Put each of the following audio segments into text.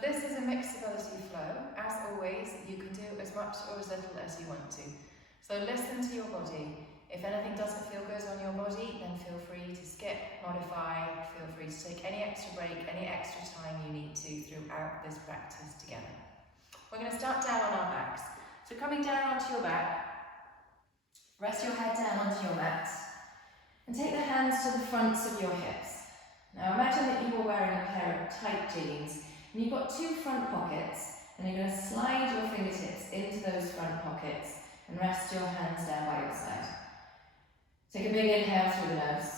this is a mixability flow. As always, you can do as much or as little as you want to. So listen to your body. If anything doesn't feel good on your body, then feel free to skip, modify, feel free to take any extra break, any extra time you need to throughout this practice together. We're going to start down on our backs. So coming down onto your back, rest your head down onto your mat and take the hands to the fronts of your hips. Now imagine that you are wearing a pair of tight jeans and you've got two front pockets, and you're going to slide your fingertips into those front pockets and rest your hands down by your side. Take a big inhale through the nose,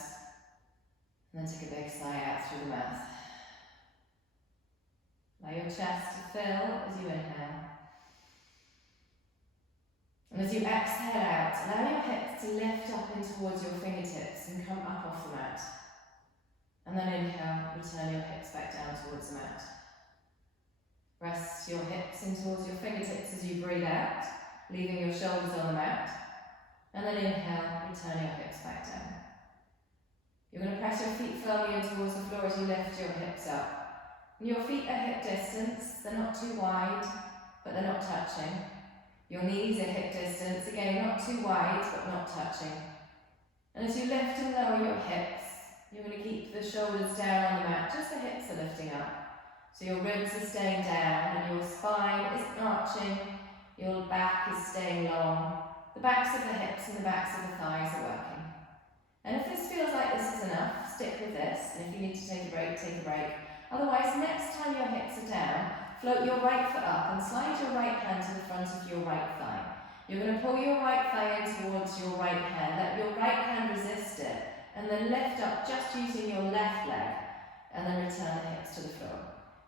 and then take a big sigh out through the mouth. Allow your chest to fill as you inhale. And as you exhale out, allow your hips to lift up in towards your fingertips and come up off the mat. And then inhale, return your hips back down towards the mat. Rest your hips in towards your fingertips as you breathe out, leaving your shoulders on the mat. And then inhale, return your hips back down. You're going to press your feet firmly in towards the floor as you lift your hips up. And your feet are hip distance, they're not too wide, but they're not touching. Your knees are hip distance, again not too wide, but not touching. And as you lift and lower your hips, you're going to keep the shoulders down on the mat, just the hips are lifting up. So your ribs are staying down and your spine is arching, your back is staying long. The backs of the hips and the backs of the thighs are working. And if this feels like this is enough, stick with this. And if you need to take a break, take a break. Otherwise, next time your hips are down, float your right foot up and slide your right hand to the front of your right thigh. You're going to pull your right thigh in towards your right hand. Let your right hand resist it. And then lift up just using your left leg. And then return the hips to the floor.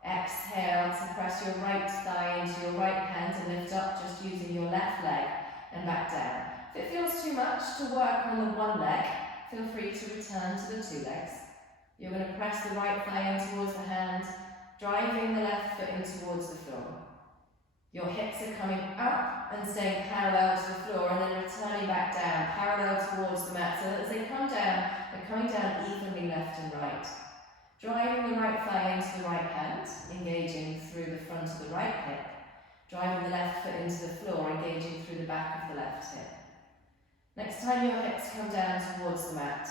Exhale to press your right thigh into your right hand and lift up just using your left leg. And back down. If it feels too much to work on the one leg, feel free to return to the two legs. You're going to press the right thigh in towards the hand, driving the left foot in towards the floor. Your hips are coming up and staying parallel to the floor and then returning back down, parallel towards the mat, so that as they come down, they're coming down evenly left and right. Driving the right thigh into the right hand, engaging through the front of the right hip. Driving the left foot into the floor, engaging through the back of the left hip. Next time your hips come down towards the mat,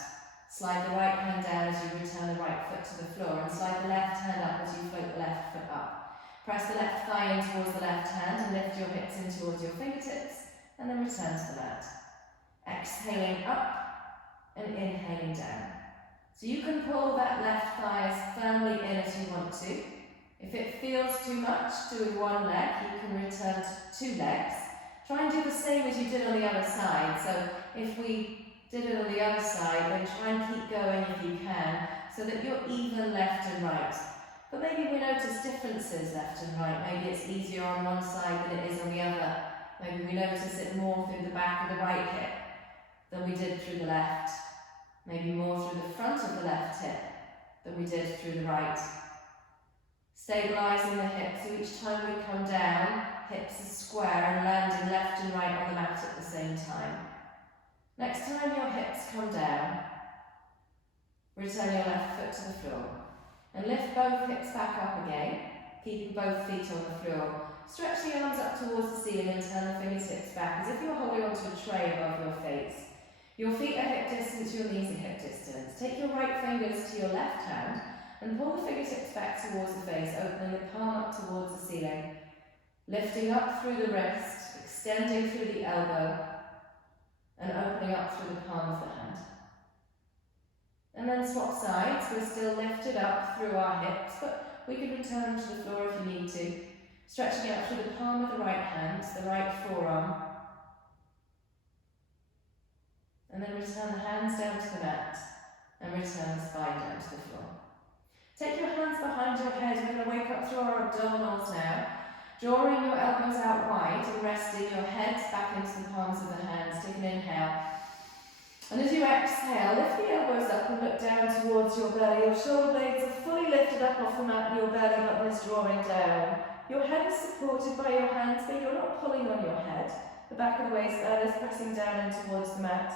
slide the right hand down as you return the right foot to the floor and slide the left hand up as you float the left foot up. Press the left thigh in towards the left hand and lift your hips in towards your fingertips and then return to the mat. Exhaling up and inhaling down. So you can pull that left thigh as firmly in as you want to. If it feels too much doing one leg, you can return to two legs. Try and do the same as you did on the other side. So if we did it on the other side, then try and keep going if you can, so that you're even left and right. But maybe we notice differences left and right. Maybe it's easier on one side than it is on the other. Maybe we notice it more through the back of the right hip than we did through the left. Maybe more through the front of the left hip than we did through the right. Stabilising the hips, so each time we come down, hips are square and landing left and right on the mat at the same time. Next time your hips come down, return your left foot to the floor and lift both hips back up again, keeping both feet on the floor. Stretch the arms up towards the ceiling and turn the fingertips back as if you're holding onto a tray above your face. Your feet are hip distance, your knees are hip distance. Take your right fingers to your left hand and pull the fingertips back towards the face, opening the palm up towards the ceiling. Lifting up through the wrist, extending through the elbow, and opening up through the palm of the hand. And then swap sides. We're still lifted up through our hips, but we can return to the floor if you need to. Stretching out through the palm of the right hand, the right forearm. And then return the hands down to the mat, and return the spine down to the floor. Take your hands behind your head. We're going to wake up through our abdominals now. Drawing your elbows out wide and resting your heads back into the palms of the hands. Take an inhale. And as you exhale, lift the elbows up and look down towards your belly. Your shoulder blades are fully lifted up off the mat and your belly button is drawing down. Your head is supported by your hands, but you're not pulling on your head. The back of the waistband is pressing down in towards the mat,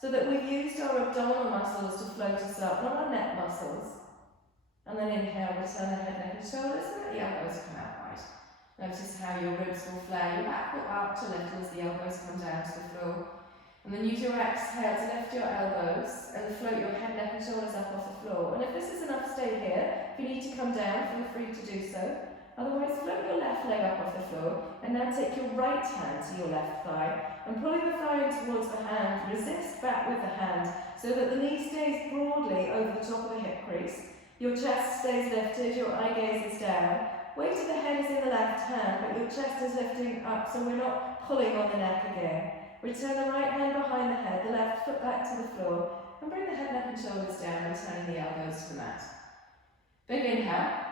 so that we've used our abdominal muscles to float us up, not our neck muscles. And then inhale, return the head, neck and shoulders, and let the elbows come out wide. Notice how your ribs will flare, your back will arch a little as the elbows come down to the floor. And then use your exhale to lift your elbows and float your head, neck and shoulders up off the floor. And if this is enough, stay here. If you need to come down, feel free to do so. Otherwise, float your left leg up off the floor, and now take your right hand to your left thigh, and pulling the thigh in towards the hand, resist back with the hand, so that the knee stays broadly over the top of the hip crease. Your chest stays lifted, your eye gaze is down. Weight of the head is in the left hand, but your chest is lifting up, so we're not pulling on the neck again. Return the right hand behind the head, the left foot back to the floor, and bring the head, neck and shoulders down, returning the elbows to the mat. Big inhale.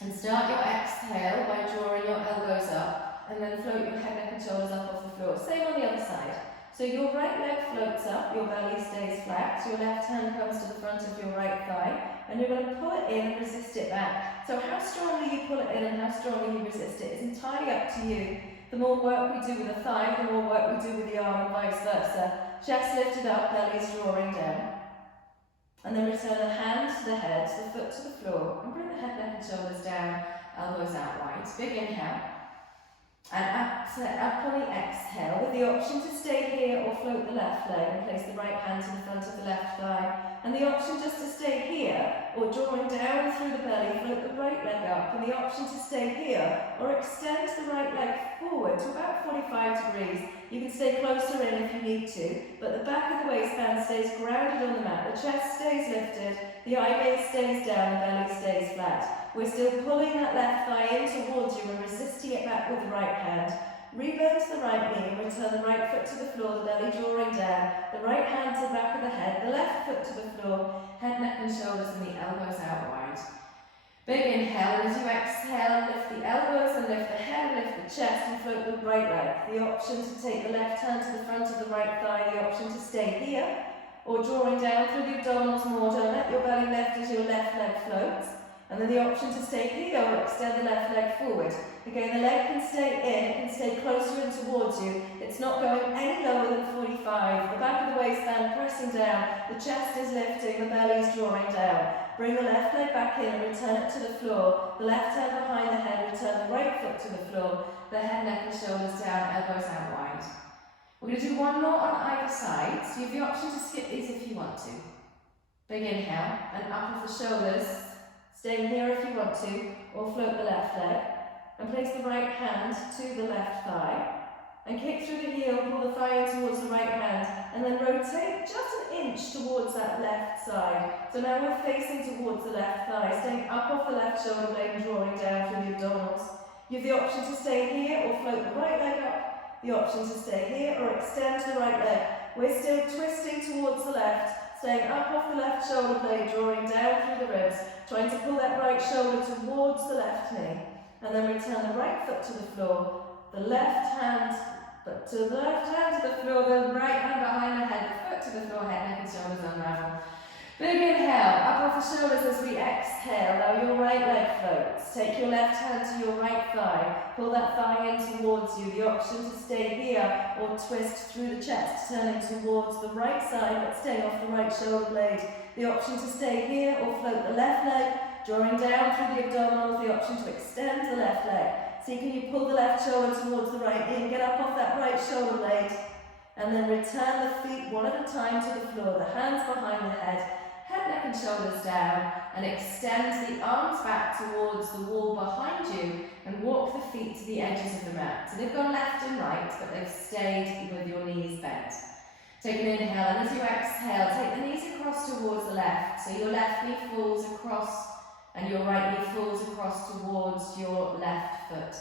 And start your exhale by drawing your elbows up, and then float your head, neck and shoulders up off the floor. Same on the other side. So your right leg floats up, your belly stays flat, your left hand comes to the front of your right thigh, and you're going to pull it in and resist it back. So how strongly you pull it in and how strongly you resist it is entirely up to you. The more work we do with the thigh, the more work we do with the arm, and vice versa. Chest lifted up, belly's drawing down. And then return the hand to the head, the foot to the floor, and bring the head, neck and shoulders down, elbows out wide. Big inhale. And up on the exhale, with the option to stay here or float the left leg and place the right hand to the front of the left thigh. And the option just to stay here, or drawing down through the belly, float the right leg up. And the option to stay here, or extend the right leg forward to about 45 degrees. You can stay closer in if you need to, but the back of the waistband stays grounded on the mat, the chest stays lifted, the eye gaze stays down, the belly stays flat. We're still pulling that left thigh in towards you and resisting it back with the right hand. Rebend to the right knee and return the right foot to the floor, the belly drawing down, the right hand to the back of the head, the left foot to the floor, head, neck and shoulders and the elbows out wide. Big inhale, and as you exhale, lift the elbows and lift the head, lift the chest and float the right leg. The option to take the left hand to the front of the right thigh, the option to stay here, or drawing down through the abdominals more, don't let your belly lift as your left leg floats. And then the option to stay here or extend the left leg forward. Again, the leg can stay in, it can stay closer in towards you. It's not going any lower than 45. The back of the waistband pressing down, the chest is lifting, the belly's drawing down. Bring the left leg back in and return it to the floor. The left hand behind the head, return the right foot to the floor. The head, neck and shoulders down, elbows out wide. We're going to do one more on either side, so you have the option to skip these if you want to. Big inhale, and up with the shoulders. Staying here if you want to, or float the left leg, and place the right hand to the left thigh, and kick through the heel, pull the thigh in towards the right hand, and then rotate just an inch towards that left side. So now we're facing towards the left thigh, staying up off the left shoulder blade and drawing down through the abdominals. You have the option to stay here or float the right leg up, the option to stay here or extend to the right leg. We're still twisting towards the left, staying up off the left shoulder blade, drawing down through the ribs, trying to pull that right shoulder towards the left knee, and then return the right foot to the floor, the left hand to the floor, the right hand behind the head, the foot to the floor, head, neck and shoulders unravel. Big inhale, up off the shoulders as we exhale. Now your right leg floats. Take your left hand to your right thigh, pull that thigh in towards you. The option to stay here or twist through the chest, turning towards the right side but staying off the right shoulder blade. The option to stay here or float the left leg, drawing down through the abdominals. The option to extend the left leg. See, can you pull the left shoulder towards the right knee and get up off that right shoulder blade, and then return the feet one at a time to the floor, the hands behind the head, head, neck and shoulders down, and extend the arms back towards the wall behind you and walk the feet to the edges of the mat. So they've gone left and right, but they've stayed with your knees bent. Take an inhale, and as you exhale, take the knees across towards the left. So your left knee falls across and your right knee falls across towards your left foot.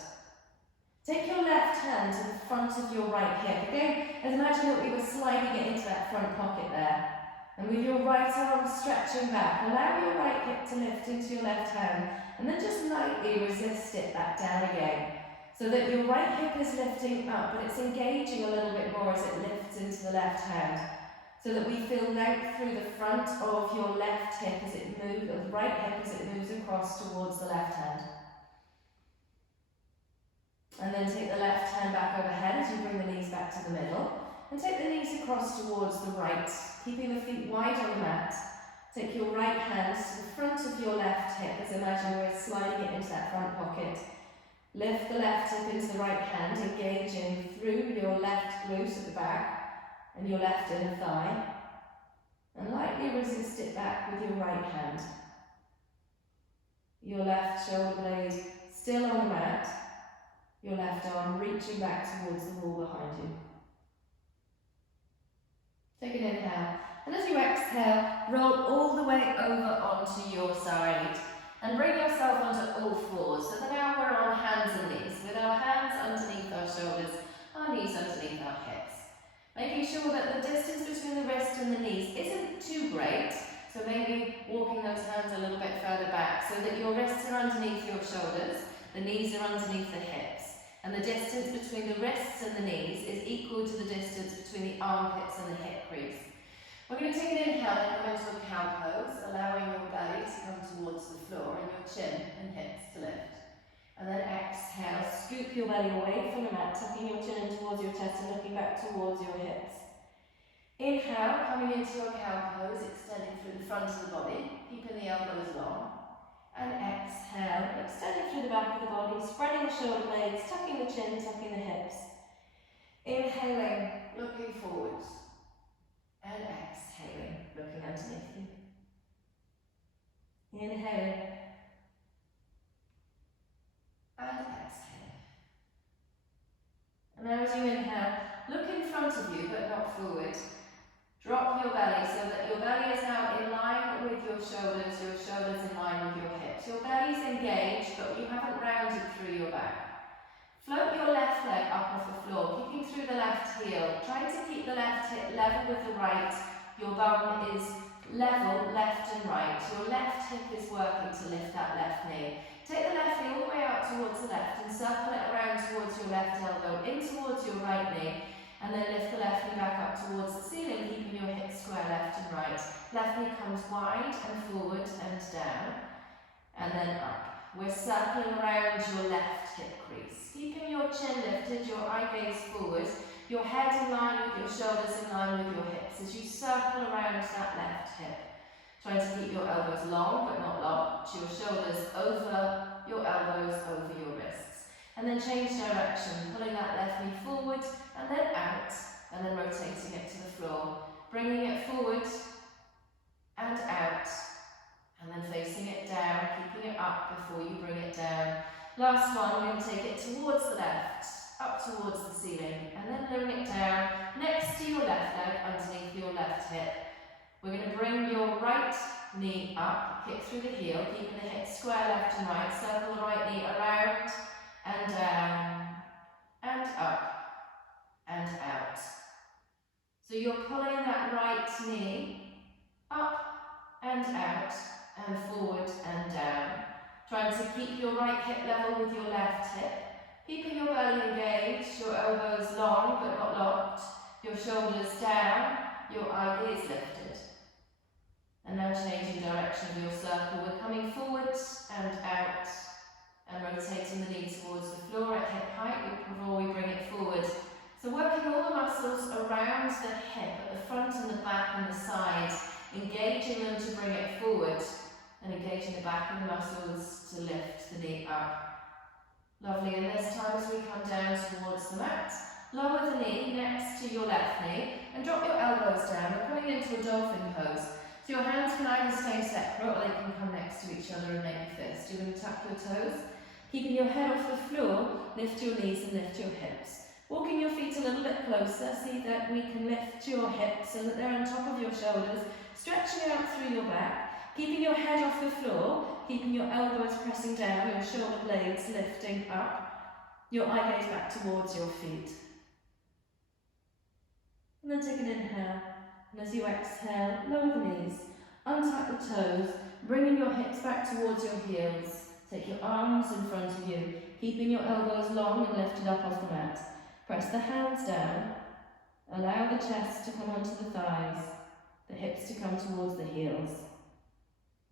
Take your left hand to the front of your right hip. Again, imagine that we were sliding it into that front pocket there. And with your right arm stretching back, allow your right hip to lift into your left hand, and then just lightly resist it back down again. So that your right hip is lifting up, but it's engaging a little bit more as it lifts into the left hand. So that we feel length through the front of your left hip as it moves, or the right hip as it moves across towards the left hand. And then take the left hand back overhead as you bring the knees back to the middle. And take the knees across towards the right, keeping the feet wide on the mat. Take your right hand to the front of your left hip, as imagine we're sliding it into that front pocket. Lift the left hip into the right hand, engaging through your left glute at the back and your left inner thigh. And lightly resist it back with your right hand. Your left shoulder blade still on the mat. Your left arm reaching back towards the wall behind you. Take an inhale, and as you exhale, roll all the way over onto your side and bring yourself onto all fours. So that now we're on hands and knees, with our hands underneath our shoulders, our knees underneath our hips. Making sure that the distance between the wrist and the knees isn't too great, so maybe walking those hands a little bit further back so that your wrists are underneath your shoulders, the knees are underneath the hips, and the distance between the wrists and the knees is equal to the distance between the armpits and the hip crease. We're going to take an inhale and come into a cow pose, allowing your belly to come towards the floor and your chin and hips to lift. And then exhale, scoop your belly away from the mat, tucking your chin in towards your chest and looking back towards your hips. Inhale, coming into your cow pose, extending through the front of the body, keeping the elbows long. And exhale, extending through the back of the body, spreading the shoulder blades, tucking the chin, tucking the hips. Inhaling, looking forwards. And exhaling, looking underneath you. Inhaling. And exhale. And now as you inhale, look in front of you but not forward. Drop your belly so that your belly is now in line with your shoulders in line with your hips. Your belly's engaged but you haven't rounded through your back. Float your left leg up off the floor, kicking through the left heel. Try to keep the left hip level with the right. Your bum is level, left and right. Your left hip is working to lift that left knee. Take the left knee all the way out towards the left and circle it around towards your left elbow, in towards your right knee, and then lift the left knee back up towards the ceiling, keeping your hips square left and right. Left knee comes wide and forward and down, and then up. We're circling around your left hip crease, keeping your chin lifted, your eye gaze forward, your head in line with your shoulders in line with your hips as you circle around that left hip. Trying to keep your elbows long but not locked, your shoulders over your elbows, over your wrists. And then change direction, pulling that left knee forward and then out, and then rotating it to the floor. Bringing it forward and out, and then facing it down, keeping it up before you bring it down. Last one, we're going to take it towards the left, up towards the ceiling, and then lowering it down next to your left leg, underneath your left hip. We're going to bring your right knee up, kick through the heel, keeping the hips square left and right, circle the right knee around and down, and up, and out. So you're pulling that right knee up and out, and forward and down. Trying to keep your right hip level with your left hip, keeping your belly engaged, your elbows long but not locked, your shoulders down, your eye gaze lifted. And now changing direction of your circle, we're coming forwards and out, and rotating the knee towards the floor at hip height before we bring it forward. So working all the muscles around the hip, at the front and the back and the sides, engaging them to bring it forward, and engaging the back of the muscles to lift the knee up. Lovely, and this time as we come down towards the mat, lower the knee next to your left knee, and drop your elbows down. We're coming into a dolphin pose. So your hands can either stay separate or they can come next to each other and make a fist. You're going to tuck your toes, keeping your head off the floor, lift your knees and lift your hips. Walking your feet a little bit closer, see that we can lift your hips so that they're on top of your shoulders, stretching out through your back, keeping your head off the floor, keeping your elbows pressing down, your shoulder blades lifting up, your eye gaze back towards your feet. And then take an inhale. And as you exhale, lower the knees, untuck the toes, bringing your hips back towards your heels. Take your arms in front of you, keeping your elbows long and lifted up off the mat. Press the hands down, allow the chest to come onto the thighs, the hips to come towards the heels.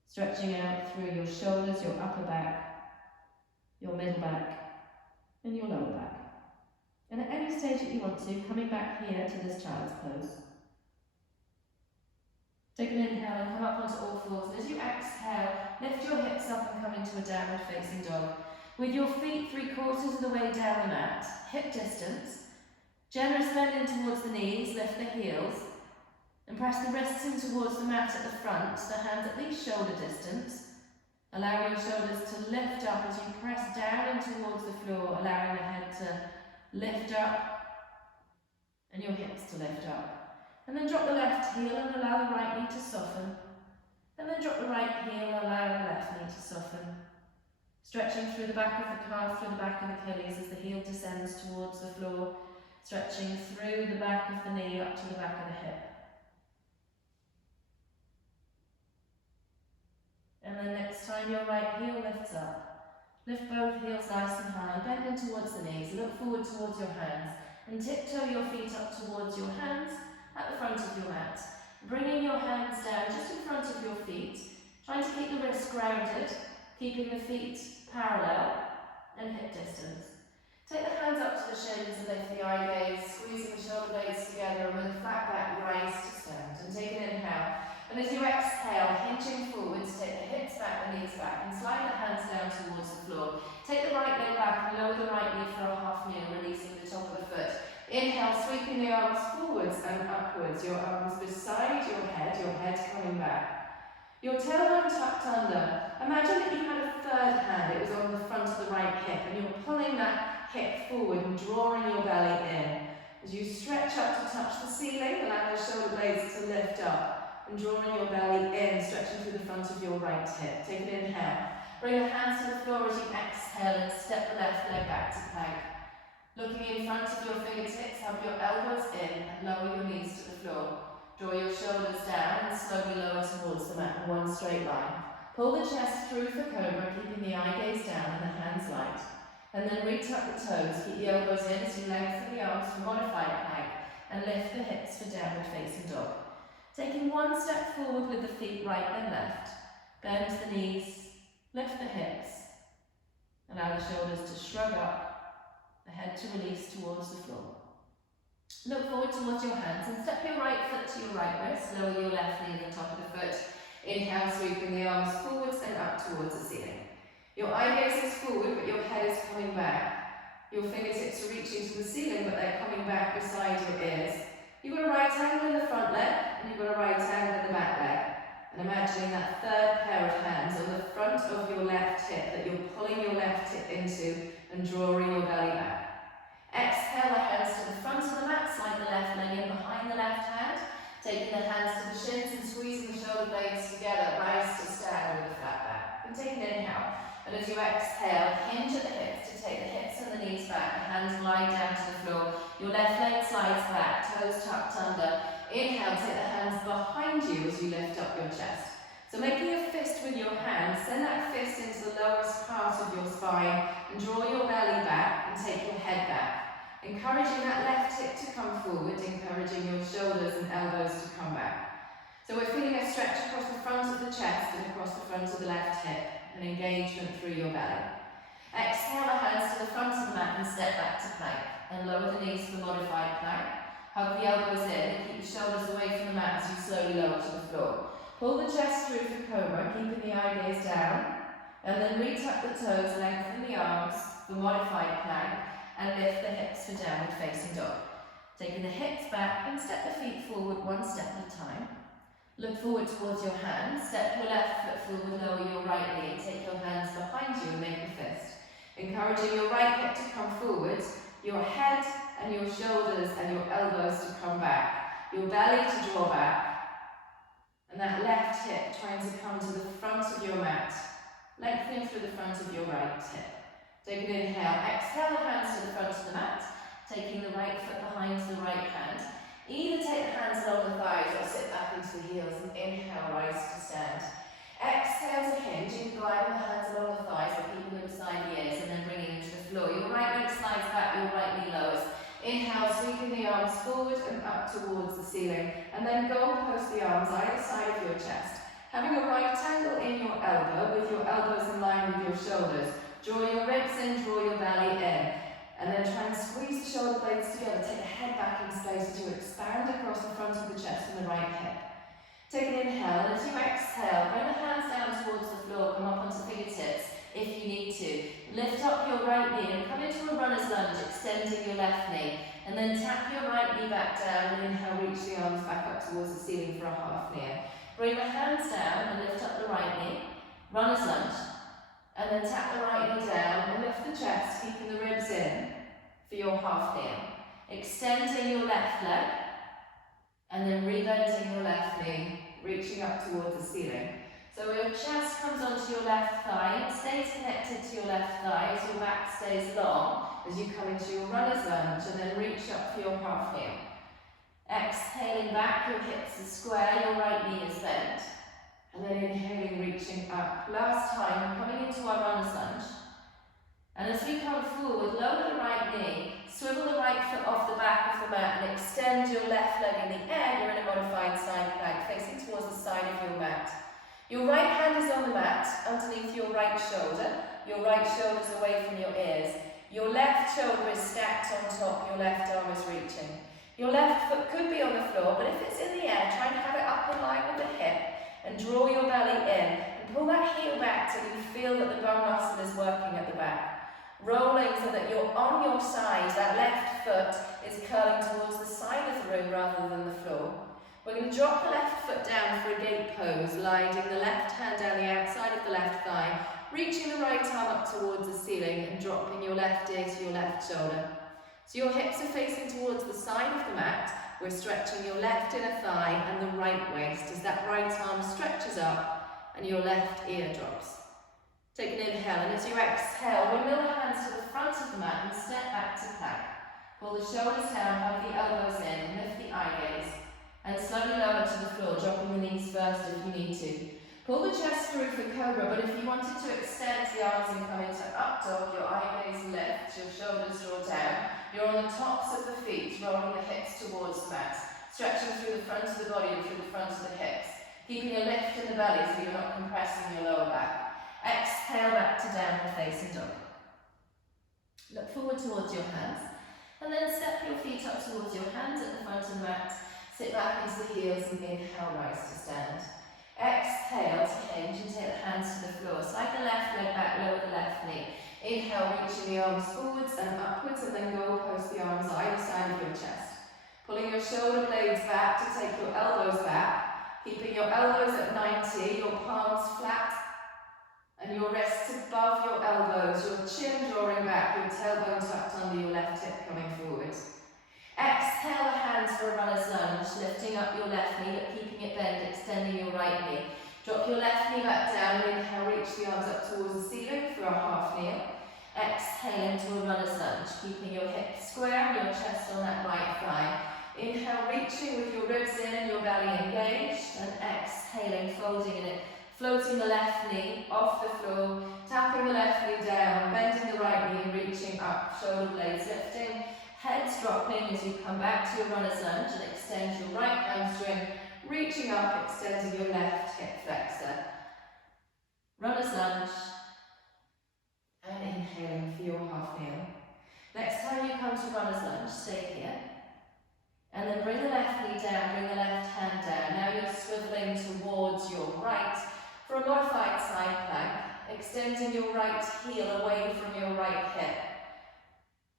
Stretching out through your shoulders, your upper back, your middle back, and your lower back. And at any stage that you want to, coming back here to this child's pose. Take an inhale and come up onto all fours. And as you exhale, exhale, lift your hips up and come into a downward facing dog. With your feet 3/4 of the way down the mat, hip distance, generous bend in towards the knees, lift the heels, and press the wrists in towards the mat at the front, the hands at least shoulder distance. Allow your shoulders to lift up as you press down in towards the floor, allowing the head to lift up and your hips to lift up. And then drop the left heel and allow the right knee to soften. And then drop the right heel and allow the left knee to soften. Stretching through the back of the calf, through the back of Achilles as the heel descends towards the floor. Stretching through the back of the knee up to the back of the hip. And then next time your right heel lifts up. Lift both heels nice and high, bend in towards the knees, look forward towards your hands, and tiptoe your feet up towards your hands at the front of your mat. Bringing your hands down just in front of your feet, trying to keep the wrists grounded, keeping the feet parallel and hip distance. Take the hands up to the shins and lift the eye gaze, squeezing the shoulder blades together, and with a flat back rise to stand. And take an inhale. And as you exhale, hinging forwards, take the hips back, the knees back, and slide the hands down towards the floor. Take the right leg back and lower the right knee for a half kneel, releasing the top of the foot. Inhale, sweeping the arms forwards and upwards, your arms beside your head coming back. Your tailbone tucked under. Imagine that you had a third hand, it was on the front of the right hip, and you're pulling that hip forward and drawing your belly in. As you stretch up to touch the ceiling, allow the shoulder blades to lift up. And drawing your belly in, stretching through the front of your right hip. Take an inhale. Bring the hands to the floor as you exhale and step the left leg back to plank. Looking in front of your fingertips, have your elbows in and lower your knees to the floor. Draw your shoulders down and slowly lower towards the mat in one straight line. Pull the chest through for cobra, keeping the eye gaze down and the hands light. And then retuck the toes, keep the elbows in as you lengthen the arms for modified plank and lift the hips for downward facing dog. Taking one step forward with the feet right and left. Bend the knees, lift the hips. Allow the shoulders to shrug up, the head to release towards the floor. Look forward towards your hands and step your right foot to your right wrist. Lower your left knee at the top of the foot. Inhale, sweeping the arms forwards and up towards the ceiling. Your eye gaze is forward, but your head is coming back. Your fingertips are reaching to the ceiling, but they're coming back beside your ears. You've got a right angle in the front leg, and you've got a right angle in the back leg. And imagining that third pair of hands on the front of your left hip that you're pulling your left hip into and drawing your belly back. Exhale the hands to the front of the mat, slide the left leg in behind the left hand, taking the hands to the shins and squeezing the shoulder blades together, rise to stand with a flat back. And take an inhale. And as you exhale, hinge at the hips to take the hips and the knees back, the hands lie down to the floor. Your left leg slides back, toes tucked under. Inhale, take the hands behind you as you lift up your chest. So making a fist with your hands, send that fist into the lowest part of your spine and draw your belly back and take your head back. Encouraging that left hip to come forward, encouraging your shoulders and elbows to come back. So we're feeling a stretch across the front of the chest and across the front of the left hip, an engagement through your belly. Exhale the hands to the front of the mat and step back to plank, and lower the knees for modified plank. Hug the elbows in and keep the shoulders away from the mat as you slowly lower to the floor. Pull the chest through for cobra, keeping the eye gaze down, and then retuck the toes, lengthen the arms for modified plank, and lift the hips for downward facing dog. Taking the hips back and step the feet forward one step at a time. Look forward towards your hands, step your left foot forward, lower your right knee, and take your hands behind you and make a fist. Encouraging your right hip to come forward, your head and your shoulders and your elbows to come back, your belly to draw back, and that left hip trying to come to the front of your mat, lengthening through the front of your right hip. Take an inhale, exhale the hands to the front of the mat, taking the right foot behind the right hand. Either take the hands along the thighs or sit back into the heels and inhale, rise to stand. Exhale to hinge and glide the hands along the thighs or keeping them beside the ears and then bringing them to the floor. Your right leg slides back, your right knee lowers. Inhale, sweeping the arms forward and up towards the ceiling. And then goalpost the arms either side of your chest. Having a right angle in your elbow with your elbows in line with your shoulders. Draw your ribs in, draw your belly in. And then try and squeeze the shoulder blades together. Take the head back in space as you expand across the front of the chest and the right hip. Take an inhale, and as you exhale, bring the hands down extending your left knee. And then tap your right knee back down and inhale, reach the arms back up towards the ceiling for a half knee. Bring the hands down and lift up the right knee, runner's lunge. And then tap the right knee down and lift the chest, keeping the ribs in for your half knee. Extending your left leg, and then rebending your left knee, reaching up towards the ceiling. So your chest comes onto your left thigh, it stays connected to your left thigh as your back stays long as you come into your runner's lunge and then reach up for your half knee. Exhaling back, your hips are square, your right knee is bent. And then inhaling, reaching up. Last time, coming into our runner's lunge. And as we come forward, lower the right knee, swivel the right foot off the back of the mat and extend your left leg in the air. You're in a modified side plank, facing towards the side of your mat. Your right hand is on the mat, underneath your right shoulder. Your right shoulder is away from your ears. Your left shoulder is stacked on top, your left arm is reaching. Your left foot could be on the floor, but if it's in the air, try and have it up in line with the hip and draw your belly in and pull that heel back till you feel that the bum muscle is working at the back. Rolling so that you're on your side, that left foot is curling towards the side of the room rather than the floor. We're going to drop the left foot down for a gate pose, sliding the left hand down the outside of the left thigh, reaching the right arm up towards the ceiling and dropping your left ear to your left shoulder. So your hips are facing towards the side of the mat. We're stretching your left inner thigh and the right waist as that right arm stretches up and your left ear drops. Take an inhale, and as you exhale, windmill the hands to the front of the mat and step back to plank. Pull the shoulders down, hug the elbows in, lift the eye gaze, and slowly lower to the floor, dropping the knees first if you need to. Pull the chest through for cobra, but if you wanted to extend the arms and come into up dog, your eye gaze lift, your shoulders draw down. You're on the tops of the feet, rolling the hips towards the mat, stretching through the front of the body and through the front of the hips, keeping a lift in the belly so you're not compressing your lower back. Exhale back to downward facing dog. Look forward towards your hands, and then step your feet up towards your hands at the front of the mat. Sit back into the heels and inhale, rise to stand. Exhale to hinge and take the hands to the floor. Slide the left leg back, lower the left knee. Inhale, reaching the arms forwards and upwards, and then go post the arms either side of your chest. Pulling your shoulder blades back to take your elbows back, keeping your elbows at 90, your palms flat, and your wrists above your elbows, your chin drawing back, your tailbone tucked under your left hip coming forward. Exhale the hands for a runner's lunge, lifting up your left knee, but keeping it bent, extending your right knee. Drop your left knee back down, and inhale, reach the arms up towards the ceiling for a half kneel. Exhale into a runner's lunge, keeping your hips square and your chest on that right thigh. Inhale, reaching with your ribs in and your belly engaged, and exhaling, folding in it. Floating the left knee off the floor, tapping the left knee down, bending the right knee and reaching up, shoulder blades lifting, heads dropping as you come back to your runner's lunge and extend your right hamstring, reaching up, extending your left hip flexor. Runner's lunge, and inhaling for your half kneel. Next time you come to runner's lunge, stay here. And then bring the left knee down, bring the left hand down. Now you're swiveling towards your right for a modified side plank, extending your right heel away from your right hip.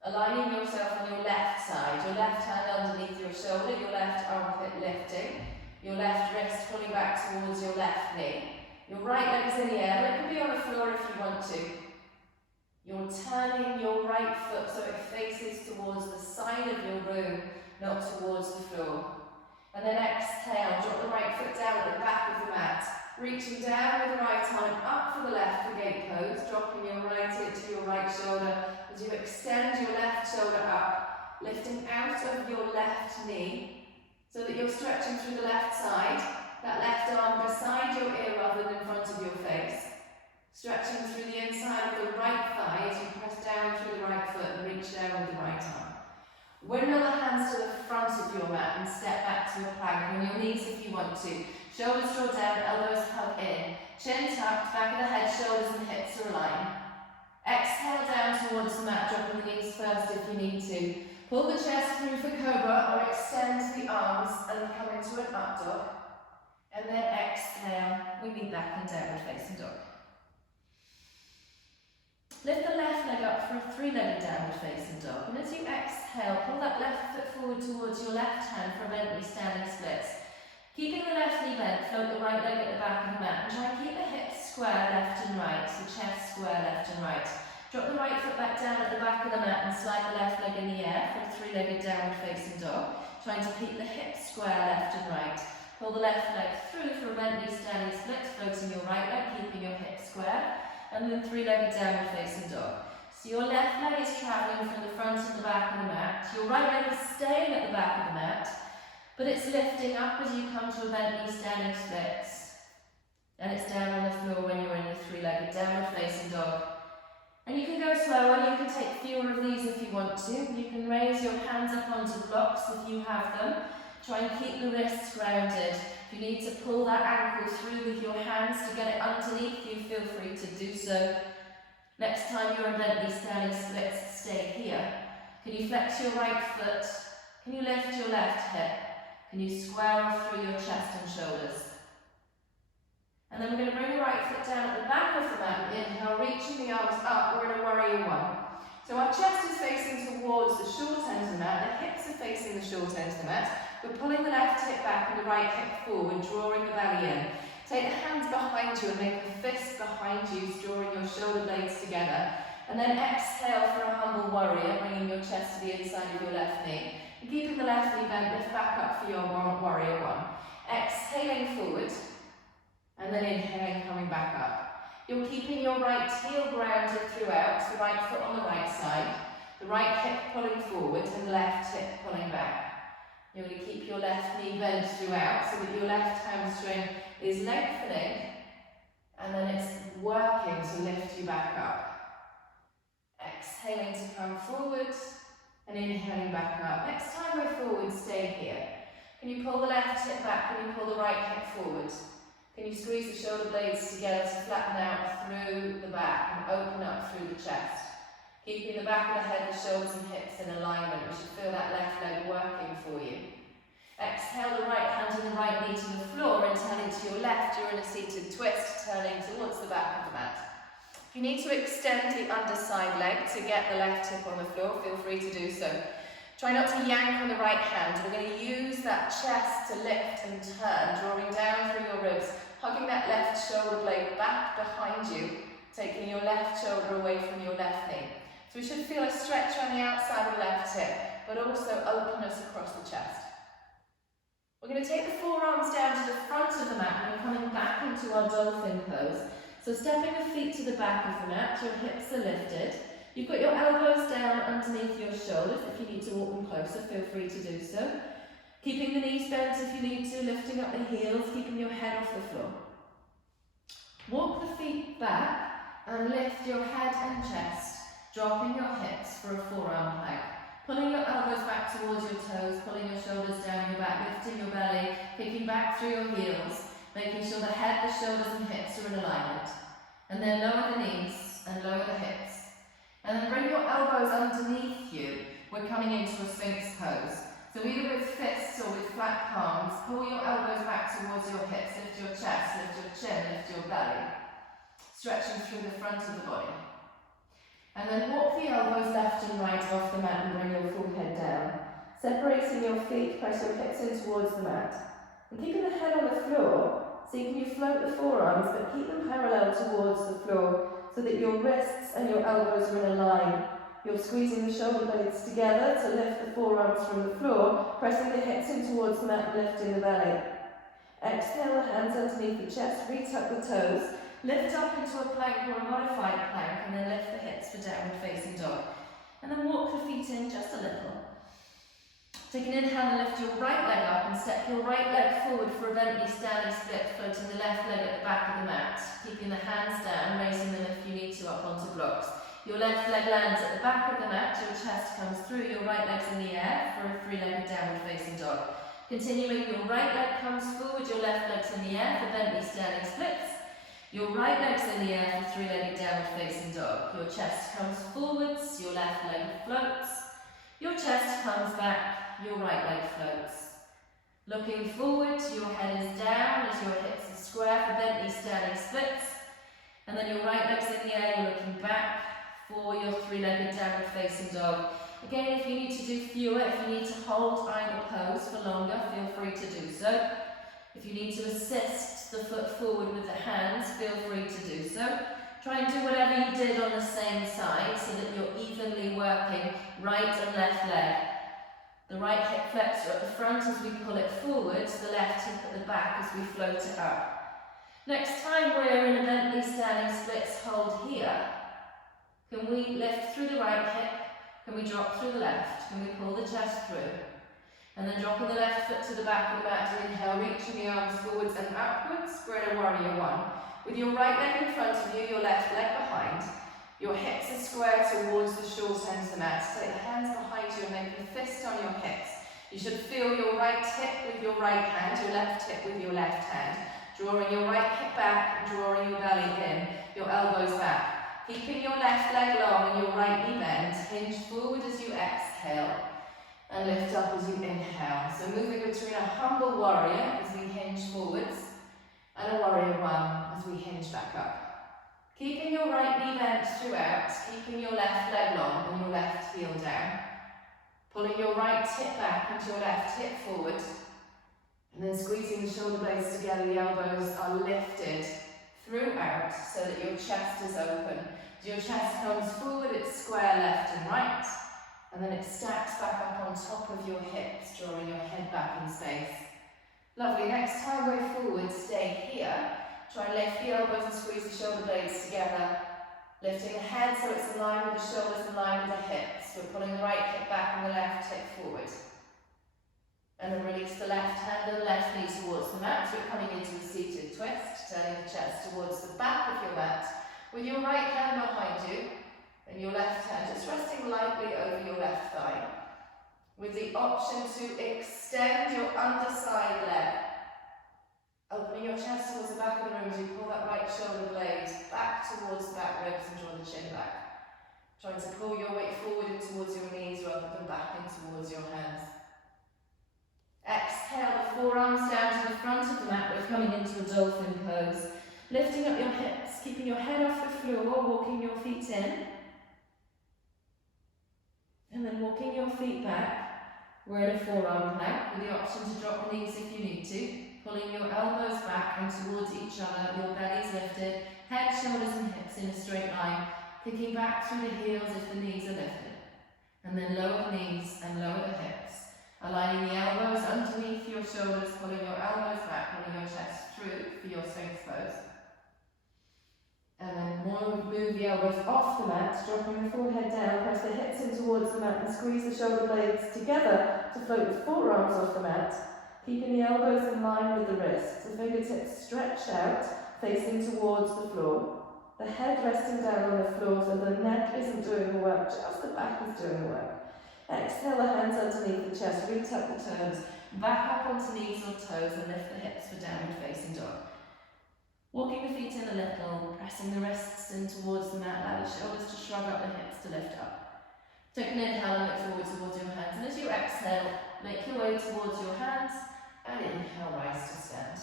Aligning yourself on your left side, your left hand underneath your shoulder, your left armpit lifting, your left wrist pulling back towards your left knee. Your right leg is in the air, but it can be on the floor if you want to. You're turning your right foot so it faces towards the side of your room, not towards the floor. And then exhale, drop the right foot down at the back of the mat. Reaching down with the right arm up for the left for gate pose, dropping your right ear to your right shoulder as you extend your left shoulder up, lifting out of your left knee so that you're stretching through the left side, that left arm beside your ear rather than in front of your face. Stretching through the inside of the right thigh as you press down through the right foot and reach down with the right arm. Windmill the hands to the front of your mat and step back to your plank on your knees if you want to. Shoulders draw down, elbows hug in. Chin tucked, back of the head, shoulders and hips are aligned. Exhale down towards the mat, dropping the knees first if you need to. Pull the chest through for cobra or extend the arms and come into an up dog. And then exhale, we meet back in downward facing dog. Lift the left leg up for a three-legged downward facing dog. And as you exhale, pull that left foot forward towards your left hand for a gently standing splits. Keeping the left knee bent, float the right leg at the back of the mat and try and keep the hips square left and right, the chest square left and right. Drop the right foot back down at the back of the mat and slide the left leg in the air for a three-legged downward facing dog, trying to keep the hips square left and right. Pull the left leg through for a gently standing split, floating your right leg, keeping your hips square, and then three-legged downward facing dog. So your left leg is travelling from the front and the back of the mat. Your right leg is staying at the back of the mat, but it's lifting up as you come to a gently standing splits. And it's down on the floor when you're in your three-legged downward facing dog. And you can go slower, you can take fewer of these if you want to. You can raise your hands up onto blocks if you have them. Try and keep the wrists grounded. If you need to pull that ankle through with your hands to get it underneath you, feel free to do so. Next time you're in gently standing splits, stay here. Can you flex your right foot? Can you lift your left hip? Can you square off through your chest and shoulders? And then we're going to bring the right foot down at the back of the mat. Inhale, reaching the arms up, we're in a warrior one. So our chest is facing towards the short end of the mat, the hips are facing the short end of the mat. We're pulling the left hip back and the right hip forward, drawing the belly in. Take the hands behind you and make a fist behind you, drawing your shoulder blades together. And then exhale for a humble warrior, bringing your chest to the inside of your left knee. And keeping the left knee bent, lift back up for your warrior one. Exhaling forward. And then inhaling, coming back up. You're keeping your right heel grounded throughout, the right foot on the right side, the right hip pulling forward and the left hip pulling back. You're going to keep your left knee bent throughout so that your left hamstring is lengthening and then it's working to lift you back up. Exhaling to come forward and inhaling back up. Next time we're forward, stay here. Can you pull the left hip back? Can you pull the right hip forward? Can you squeeze the shoulder blades together to flatten out through the back and open up through the chest? Keeping the back of the head, the shoulders and hips in alignment. You should feel that left leg working for you. Exhale the right hand and the right knee to the floor and turning to your left. You're in a seated twist, turning towards the back of the mat. If you need to extend the underside leg to get the left hip on the floor, feel free to do so. Try not to yank on the right hand. We're going to use that chest to lift and turn, drawing down through your ribs, hugging that left shoulder blade back behind you, taking your left shoulder away from your left knee. So we should feel a stretch on the outside of the left hip, but also openness across the chest. We're going to take the forearms down to the front of the mat and we're coming back into our dolphin pose. So stepping the feet to the back of the mat, your hips are lifted. You've got your elbows down underneath your shoulders. If you need to walk them closer, feel free to do so. Keeping the knees bent if you need to, lifting up the heels, keeping your head off the floor. Walk the feet back and lift your head and chest, dropping your hips for a forearm plank. Pulling your elbows back towards your toes, pulling your shoulders down your back, lifting your belly, kicking back through your heels, making sure the head, the shoulders and hips are in alignment. And then lower the knees and lower the hips. And then bring your elbows underneath you. We're coming into a Sphinx pose. So either with fists or with flat palms, pull your elbows back towards your hips, lift your chest, lift your chin, lift your belly. Stretching through the front of the body. And then walk the elbows left and right off the mat and bring your full head down. Separating your feet, press your hips in towards the mat. And keeping the head on the floor, so you can float the forearms, but keep them parallel towards the floor so that your wrists and your elbows are in a line. You're squeezing the shoulder blades together to lift the forearms from the floor, pressing the hips in towards the mat and lifting the belly. Exhale the hands underneath the chest, retuck the toes, lift up into a plank or a modified plank, and then lift the hips for downward facing dog. And then walk the feet in just a little. Take an inhale and lift your right leg up and step your right leg forward for a gently standing split, floating the left leg at the back of the mat, keeping the hands down, raising them if you need to up onto blocks. Your left leg lands at the back of the mat, your chest comes through, your right leg's in the air for a three-legged downward facing dog. Continuing, your right leg comes forward, your left leg's in the air for gently standing splits. Your right leg's in the air for three-legged downward facing dog. Your chest comes forwards, your left leg floats. Your chest comes back, your right leg floats. Looking forward, your head is down as your hips are square for gently standing splits. And then your right leg's in the air, you're looking back, for your three-legged downward facing dog. Again, if you need to do fewer, if you need to hold either pose for longer, feel free to do so. If you need to assist the foot forward with the hands, feel free to do so. Try and do whatever you did on the same side so that you're evenly working right and left leg. The right hip flexor at the front as we pull it forward, the left hip at the back as we float it up. Next time we're in a Bentley standing splits, hold here. Can we lift through the right hip? Can we drop through the left? Can we pull the chest through? And then dropping the left foot to the back of the mat, inhale, reaching the arms forwards and upwards, we're in a warrior one. With your right leg in front of you, your left leg behind. Your hips are square towards the short end of the mat. Take the hands behind you and make a fist on your hips. You should feel your right hip with your right hand, your left hip with your left hand. Drawing your right hip back and drawing your belly in, your elbows back. Keeping your left leg long and your right knee bent. Hinge forward as you exhale and lift up as you inhale. So moving between a humble warrior as we hinge forwards and a warrior one as we hinge back up. Keeping your right knee bent throughout, keeping your left leg long and your left heel down. Pulling your right hip back and your left hip forward. And then squeezing the shoulder blades together, the elbows are lifted throughout so that your chest is open. As your chest comes forward, it's square left and right. And then it stacks back up on top of your hips, drawing your head back in space. Lovely. Next time we're forward, stay here. Try and lift the elbows and squeeze the shoulder blades together. Lifting the head so it's in line with the shoulders, in line with the hips. We're pulling the right hip back and the left hip forward. And then release the left hand and left knee towards the mat. We're coming into a seated twist, turning the chest towards the back of your mat. With your right hand behind you and your left hand just resting lightly over your left thigh. With the option to extend your underside leg. Opening your chest towards the back of the room as you pull that right shoulder blade back towards the back ribs and draw the chin back. Trying to pull your weight forward in towards your knees rather than back in towards your hands. Exhale the forearms down to the front of the mat. We're coming into a dolphin pose. Lifting up your hips, keeping your head off the floor, walking your feet in. And then walking your feet back. We're in a forearm plank with the option to drop the knees if you need to. Pulling your elbows back and towards each other, your belly's lifted, head, shoulders and hips in a straight line, kicking back through the heels if the knees are lifted. And then lower the knees and lower the hips, aligning the elbows underneath your shoulders, pulling your elbows back, pulling your chest through for your Sphinx pose. And then move the elbows off the mat, dropping the forehead down, press the hips in towards the mat and squeeze the shoulder blades together to float the forearms off the mat. Keeping the elbows in line with the wrists, the fingertips stretch out, facing towards the floor. The head resting down on the floor so the neck isn't doing the work, just the back is doing the work. Exhale the hands underneath the chest, reach up the toes, back up onto knees or toes and lift the hips for downward facing dog. Walking the feet in a little, pressing the wrists in towards the mat, allow the shoulders to shrug up, the hips to lift up. Take an inhale and look forward towards your hands, and as you exhale, make your way towards your hands. And inhale, rise to stand.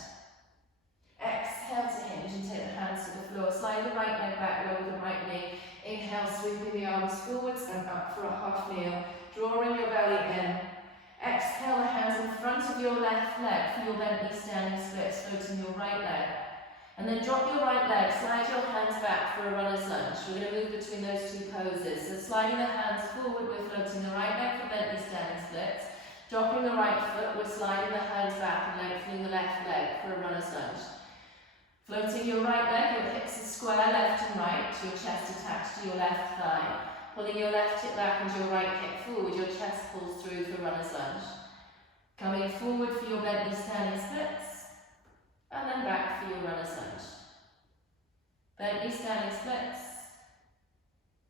Exhale to hinge and take the hands to the floor. Slide the right leg back, lower the right knee. Inhale, sweeping the arms forwards and up for a half kneel. Drawing your belly in. Exhale the hands in front of your left leg for your Bentley standing splits, floating your right leg. And then drop your right leg, slide your hands back for a runner's lunge. We're going to move between those two poses. So sliding the hands forward, we're floating the right leg for Bentley standing splits. Dropping the right foot, we're sliding the hands back and lengthening the left leg for a runner's lunge. Floating your right leg, your hips are square left and right, your chest attached to your left thigh. Pulling your left hip back and your right hip forward, your chest pulls through for runner's lunge. Coming forward for your Bentley standing splits, and then back for your runner's lunge. Bentley standing splits,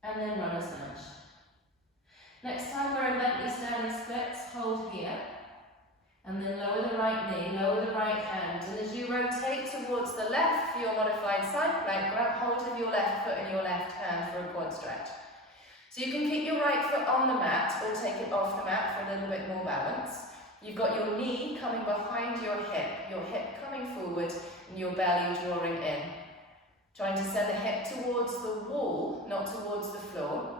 and then runner's lunge. Next time we're in Bentley standing splits, hold here. And then lower the right knee, lower the right hand. And as you rotate towards the left for your modified side plank, grab hold of your left foot and your left hand for a quad stretch. So you can keep your right foot on the mat or take it off the mat for a little bit more balance. You've got your knee coming behind your hip coming forward and your belly drawing in. Trying to send the hip towards the wall wall, not towards the floor.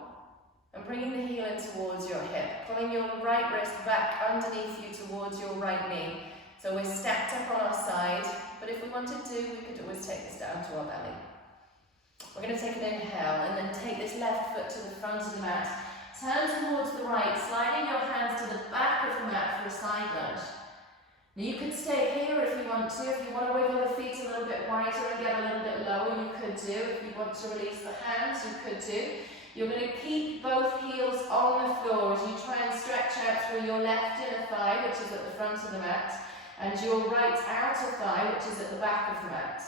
And bringing the heel in towards your hip, pulling your right wrist back underneath you towards your right knee. So we're stacked up on our side, but if we wanted to, we could always take this down to our belly. We're going to take an inhale and then take this left foot to the front of the mat. Turn towards the right, sliding your hands to the back of the mat for a side lunge. Now you could stay here if you want to. If you want to wiggle the feet a little bit wider and get a little bit lower, you could do. If you want to release the hands, you could do. You're going to keep both heels on the floor as you try and stretch out through your left inner thigh, which is at the front of the mat, and your right outer thigh, which is at the back of the mat.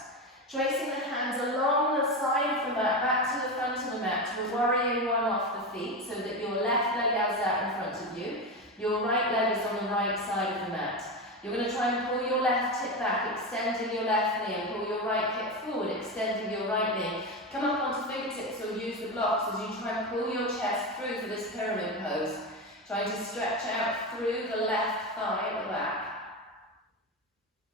Tracing the hands along the side of the mat, back to the front of the mat. We're worrying one off the feet so that your left leg goes out in front of you. Your right leg is on the right side of the mat. You're going to try and pull your left hip back, extending your left knee, and pull your right hip forward, extending your right knee. Come up onto fingertips or use the blocks as you try and pull your chest through for this pyramid pose. Trying to stretch out through the left thigh at the back.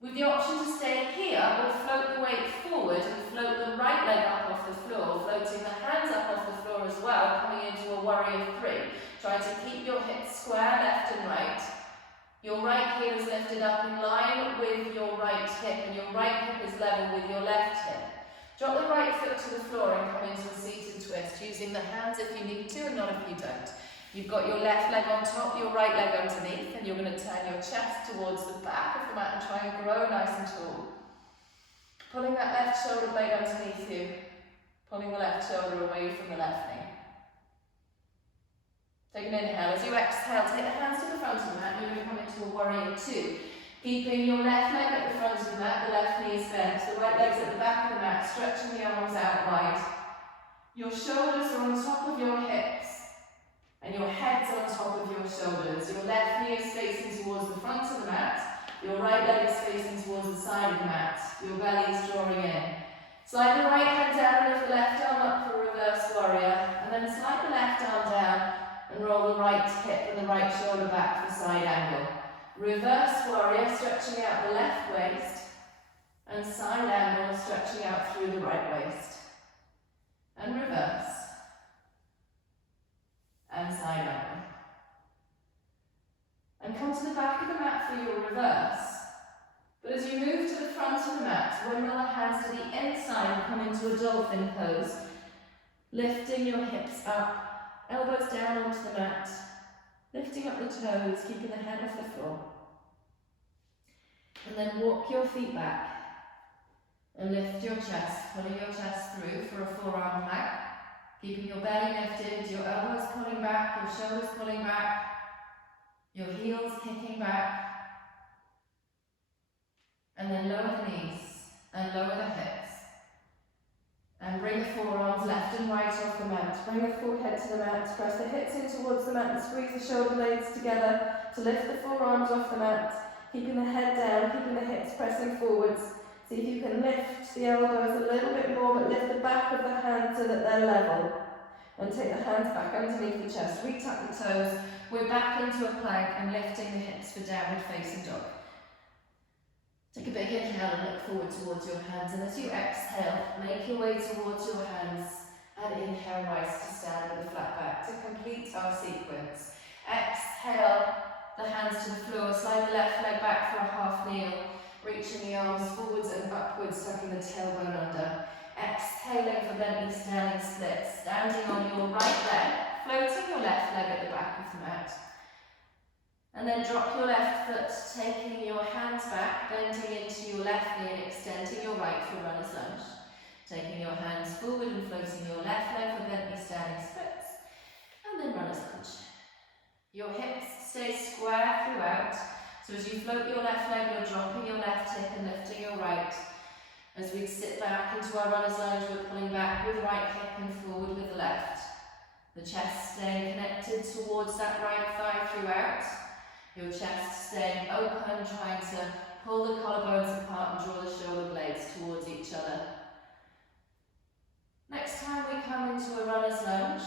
With the option to stay here or float the weight forward and float the right leg up off the floor, floating the hands up off the floor as well, coming into a warrior three. Try to keep your hips square left and right. Your right heel is lifted up in line with your right hip, and your right hip is level with your left hip. Drop the right foot to the floor and come into a seated twist, using the hands if you need to and not if you don't. You've got your left leg on top, your right leg underneath, and you're going to turn your chest towards the back of the mat and try and grow nice and tall. Pulling that left shoulder blade underneath you, pulling the left shoulder away from the left knee. Take an inhale. As you exhale, take the hands to the front of the mat. You're going to come into a warrior two. Keeping your left leg at the front of the mat, the left knee is bent. The right leg's at the back of the mat, stretching the arms out wide. Your shoulders are on top of your hips, and your head's on top of your shoulders. Your left knee is facing towards the front of the mat. Your right leg is facing towards the side of the mat. Your belly is drawing in. Slide the right hand down and lift the left arm up for a reverse warrior, and then slide the left arm down and roll the right hip and the right shoulder back for side angle. Reverse warrior, stretching out the left waist, and side angle, stretching out through the right waist. And reverse. And side angle. And come to the back of the mat for your reverse. But as you move to the front of the mat, windmill the hands to the inside and come into a dolphin pose, lifting your hips up. Elbows down onto the mat, lifting up the toes, keeping the head off the floor. And then walk your feet back and lift your chest, pulling your chest through for a forearm plank, keeping your belly lifted, your elbows pulling back, your shoulders pulling back, your heels kicking back, and then lower the knees and lower the hips. And bring the forearms left and right off the mat. Bring the forehead to the mat. Press the hips in towards the mat and squeeze the shoulder blades together to lift the forearms off the mat. Keeping the head down, keeping the hips pressing forwards. See if you can lift the elbows a little bit more, but lift the back of the hands so that they're level. And take the hands back underneath the chest. Retuck the toes. We're back into a plank and lifting the hips for downward facing dog. Take a big inhale and look forward towards your hands, and as you exhale, make your way towards your hands and inhale, rise to stand with a flat back to complete our sequence. Exhale, the hands to the floor, slide the left leg back for a half kneel, reaching the arms forwards and upwards, tucking the tailbone under. Exhaling for Bentley standing split, standing on your right leg, floating your left leg at the back of the mat. And then drop your left foot, taking your hands back, bending into your left knee and extending your right for runner's lunge. Taking your hands forward and floating your left leg for Bentley standing splits. And then runner's lunge. Your hips stay square throughout. So as you float your left leg, you're dropping your left hip and lifting your right. As we sit back into our runner's lunge, we're pulling back with right hip and forward with the left. The chest staying connected towards that right thigh throughout. Your chest staying open, trying to pull the collarbones apart and draw the shoulder blades towards each other. Next time we come into a runner's lunge,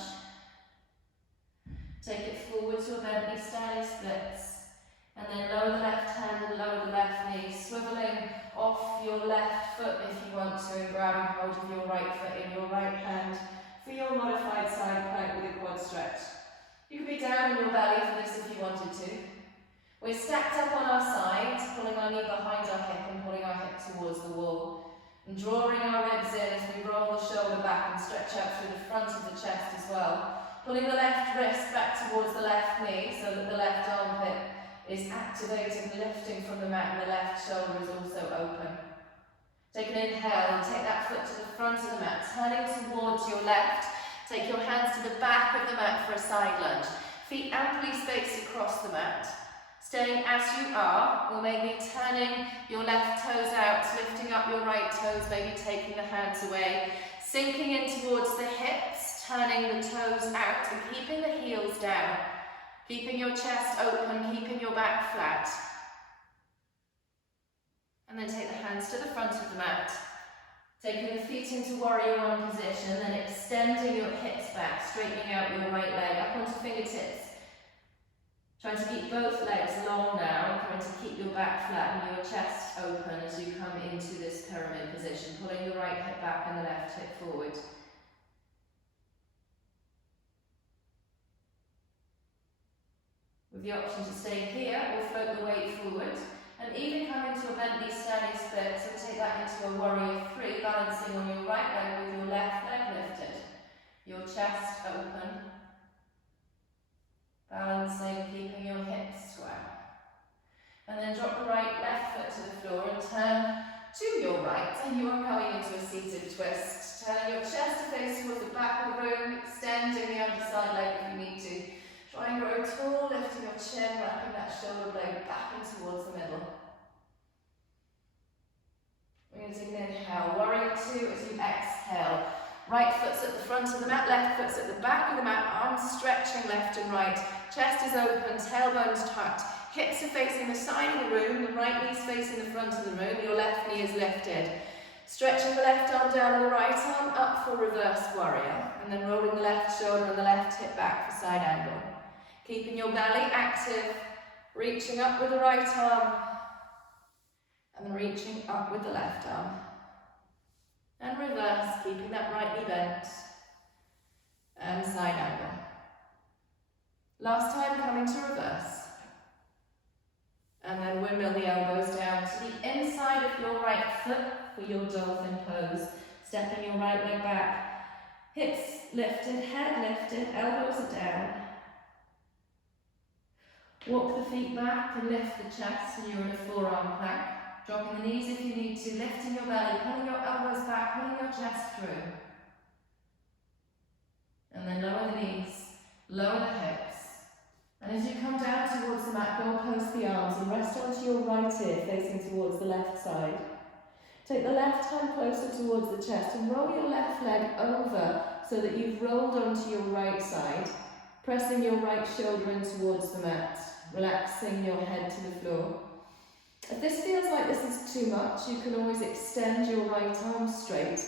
take it forward to a Bentley standing splits, and then lower the left hand and lower the left knee, swiveling off your left foot if you want to, and grabbing hold of your right foot in your right hand, for your modified side plank with a quad stretch. You could be down on your belly for this if you wanted to. We're stacked up on our sides, pulling our knee behind our hip and pulling our hip towards the wall. And drawing our ribs in as we roll the shoulder back and stretch out through the front of the chest as well. Pulling the left wrist back towards the left knee so that the left armpit is activated and lifting from the mat and the left shoulder is also open. Take an inhale and take that foot to the front of the mat, turning towards your left. Take your hands to the back of the mat for a side lunge. Feet amply spaced across the mat. Staying as you are, or maybe turning your left toes out, lifting up your right toes, maybe taking the hands away, sinking in towards the hips, turning the toes out and keeping the heels down, keeping your chest open, keeping your back flat. And then take the hands to the front of the mat, taking the feet into warrior one position, and then extending your hips back, straightening out your right leg up onto fingertips. Trying to keep both legs long now, and trying to keep your back flat and your chest open as you come into this pyramid position, pulling the right hip back and the left hip forward. With the option to stay here or float the weight forward, and even come into a Bentley standing split, so take that into a warrior three, balancing on your right leg with your left leg lifted, your chest open. Balancing, keeping your hips square. And then drop the right left foot to the floor and turn to your right, and you are going into a seated twist. Turning your chest to face towards the back of the room, extending the underside leg if you need to. Try and grow tall, lifting your chin, wrapping that shoulder blade back in towards the middle. We're going to take an inhale, warrior two as you exhale. Right foot's at the front of the mat, left foot's at the back of the mat, arms stretching left and right. Chest is open, tailbone's tucked. Hips are facing the side of the room, the right knee's facing the front of the room, your left knee is lifted. Stretching the left arm down and the right arm up for reverse warrior. And then rolling the left shoulder and the left hip back for side angle. Keeping your belly active, reaching up with the right arm. And then reaching up with the left arm. And reverse, keeping that right knee bent. And side angle. Last time, coming to reverse. And then windmill the elbows down to the inside of your right foot for your dolphin pose. Stepping your right leg back. Hips lifted, head lifted, elbows are down. Walk the feet back and lift the chest, and you're in a forearm plank. Dropping the knees if you need to, lifting your belly, pulling your elbows back, pulling your chest through. And then lower the knees, lower the hips. And as you come down towards the mat, go post the arms and rest onto your right ear, facing towards the left side. Take the left hand closer towards the chest and roll your left leg over so that you've rolled onto your right side, pressing your right shoulder in towards the mat, relaxing your head to the floor. If this feels like this is too much, you can always extend your right arm straight,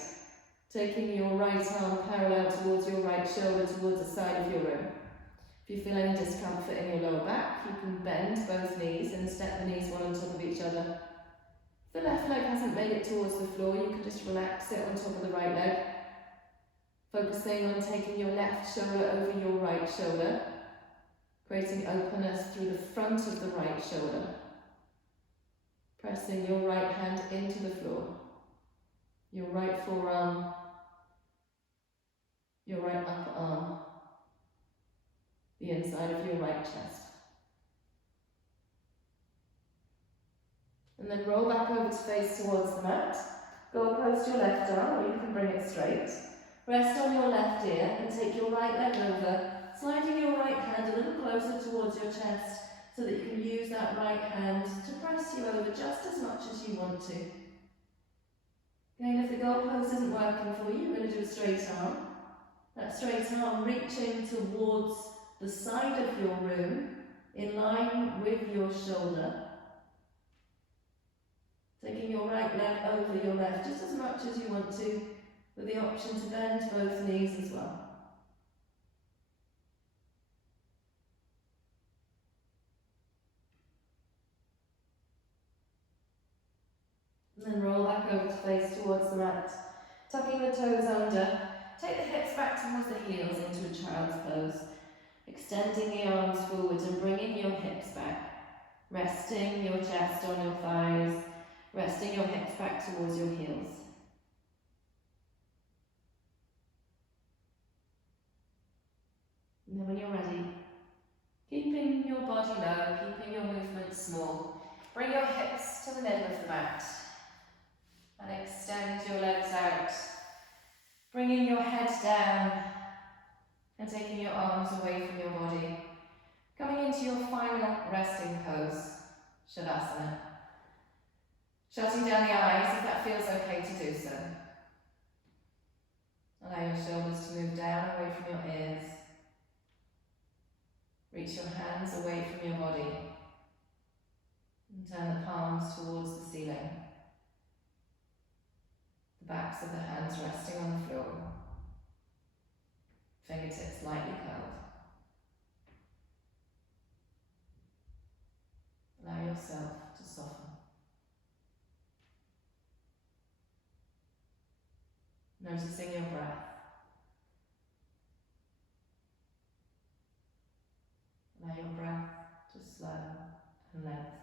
taking your right arm parallel towards your right shoulder, towards the side of your room. If you feel any discomfort in your lower back, you can bend both knees and step the knees one on top of each other. If the left leg hasn't made it towards the floor, you can just relax it on top of the right leg, focusing on taking your left shoulder over your right shoulder, creating openness through the front of the right shoulder. Pressing your right hand into the floor, your right forearm, your right upper arm, the inside of your right chest. And then roll back over to face towards the mat. Go post your left arm, or you can bring it straight. Rest on your left ear and take your right leg over, sliding your right hand a little closer towards your chest, so that you can use that right hand to press you over just as much as you want to. Again, if the goalpost isn't working for you, you're going to do a straight arm. That straight arm reaching towards the side of your room, in line with your shoulder. Taking your right leg over your left just as much as you want to, with the option to bend both knees as well. And then roll back over to face towards the mat, tucking the toes under, take the hips back towards the heels into a child's pose, extending the arms forward and bringing your hips back, resting your chest on your thighs, resting your hips back towards your heels. And then when you're ready, keeping your body low, keeping your movement small, bring your hips to the middle of the mat and extend your legs out, bringing your head down and taking your arms away from your body, coming into your final resting pose, Shavasana. Shutting down the eyes if that feels okay to do so. Allow your shoulders to move down away from your ears. Reach your hands away from your body and turn the palms towards the ceiling. The backs of the hands resting on the floor. Fingertips lightly curled. Allow yourself to soften. Noticing your breath. Allow your breath to slow and lengthen.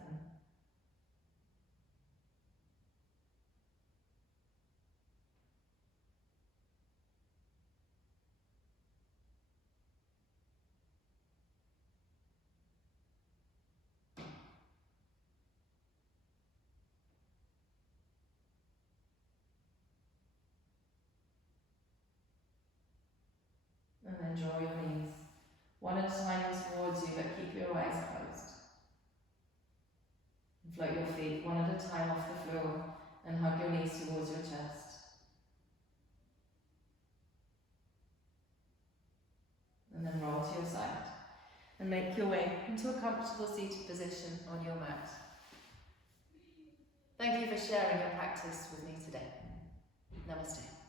And then draw your knees one at a time towards you, but keep your eyes closed. And float your feet one at a time off the floor and hug your knees towards your chest. And then roll to your side and make your way into a comfortable seated position on your mat. Thank you for sharing your practice with me today. Namaste.